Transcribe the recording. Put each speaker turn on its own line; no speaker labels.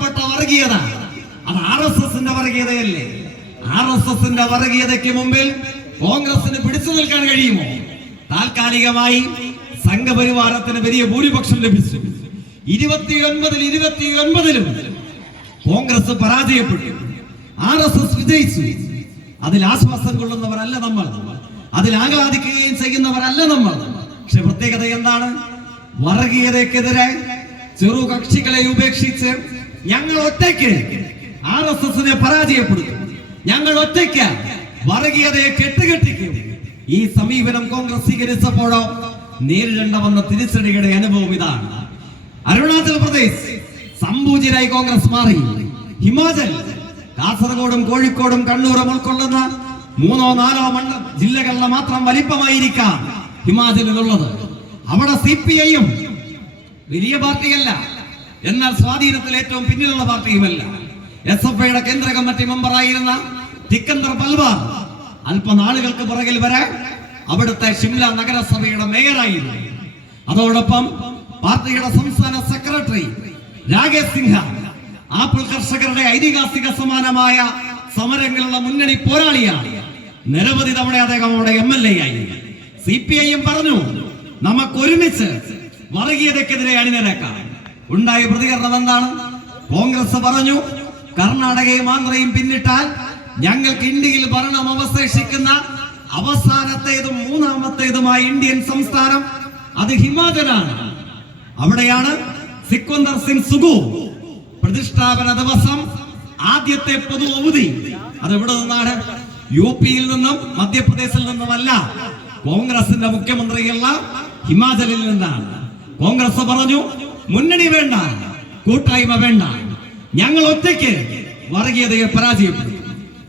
പറയപ്പെട്ട വർഗീയത. അത് ആർ എസ് എസിന്റെ വർഗീയതയല്ലേ? ആർ എസ് എസിന്റെ വർഗീയതയ്ക്ക് മുമ്പിൽ കോൺഗ്രസിന് പിടിച്ചു നിൽക്കാൻ കഴിയുമോ? താൽക്കാലികമായി സംഘപരിവാരത്തിന് വലിയ ഭൂരിപക്ഷം ലഭിച്ചു. ഇരുപത്തിയൊൻപതിൽ ഇരുപത്തിയൊൻപതിലും കോൺഗ്രസ് പരാജയപ്പെട്ടു. ആർ എസ് എസ് വിജയിച്ചു. അതിൽ ആശ്വാസം കൊള്ളുന്നവരല്ല നമ്മൾ. അതിൽ ആഹ്ലാദിക്കുകയും ചെയ്യുന്നവരല്ല നമ്മൾ. പക്ഷെ പ്രത്യേകത എന്താണ്? വർഗീയതക്കെതിരെ ചെറു കക്ഷികളെ ഉപേക്ഷിച്ച് ഞങ്ങൾ ഒറ്റയ്ക്ക് ആർ എസ് എസിനെ പരാജയപ്പെടുത്തും. ഞങ്ങൾ ഒറ്റയ്ക്ക് വർഗീയതയെ കെട്ടുകെട്ടിക്കും. ഈ സമീപനം കോൺഗ്രസ് സ്വീകരിച്ചപ്പോഴോ നേരിടേണ്ട വന്ന തിരിച്ചടിയുടെ അനുഭവം ഇതാണ്. അരുണാചൽ പ്രദേശ് സംഭൂജിരായി കോൺഗ്രസ് മാറി. ഹിമാചൽ കാസർഗോഡും കോഴിക്കോടും കണ്ണൂരും ഉൾക്കൊള്ളുന്ന മൂന്നോ നാലോ മണ്ഡ ജില്ലകളിലെ മാത്രം വലിപ്പമായിരിക്കാം ഹിമാചലിലുള്ളത്. അവിടെ സി പി ഐയും വലിയ പാർട്ടിയല്ല. എന്നാൽ സ്വാധീനത്തിൽ ഏറ്റവും പിന്നിലുള്ള പാർട്ടിയുമല്ല. എസ് എഫ് ഐയുടെ കേന്ദ്ര കമ്മിറ്റി മെമ്പറായിരുന്ന തിക്കന്ദർ പൽവാർ അല്പനാളുകൾക്ക് പുറകിൽ വരെ അവിടുത്തെ ഷിംല നഗരസഭയുടെ മേയറായിരുന്നു. അതോടൊപ്പം പാർട്ടിയുടെ സംസ്ഥാന സെക്രട്ടറി രാകേഷ് സിൻഹ ആപ്പിൾ കർഷകരുടെ ഐതിഹാസിക സമാനമായ സമരങ്ങളുടെ മുന്നണി പോരാളിയാണ് നിരവധി തവണ അദ്ദേഹം അവിടെ എം എൽ എ ആയി. സി പി ഐ എം പറഞ്ഞു നമുക്ക് ഒരുമിച്ച് വർഗീയതക്കെതിരെ അണിനിരക്കാം. ഉണ്ടായ പ്രതികരണം എന്താണ്? കോൺഗ്രസ് പറഞ്ഞു കർണാടകയും ആന്ധ്രയും പിന്നിട്ടാൽ ഞങ്ങൾക്ക് ഇന്ത്യയിൽ ഭരണം അവശേഷിക്കുന്ന അവസാനത്തേതും മൂന്നാമത്തേതുമായ ഇന്ത്യൻ സംസ്ഥാനം അത് ഹിമാചലാണ്. അവിടെയാണ് സിക്വന്തർ സിംഗ് സുഗു. പ്രതിഷ്ഠാപന ദിവസം ആദ്യത്തെ പൊതു അവധി. അത് എവിടെ നിന്നാണ്? യു പിയിൽ നിന്നും മധ്യപ്രദേശിൽ നിന്നുമല്ല. കോൺഗ്രസിന്റെ മുഖ്യമന്ത്രിയുള്ള ഹിമാചലിൽ നിന്നാണ്. കോൺഗ്രസ് പറഞ്ഞു മുന്നണി വേണ്ട കൂട്ടായ്മ വേണ്ട. ഞങ്ങൾ ഒറ്റയ്ക്ക് വർഗീയതയെ പരാജയപ്പെടും.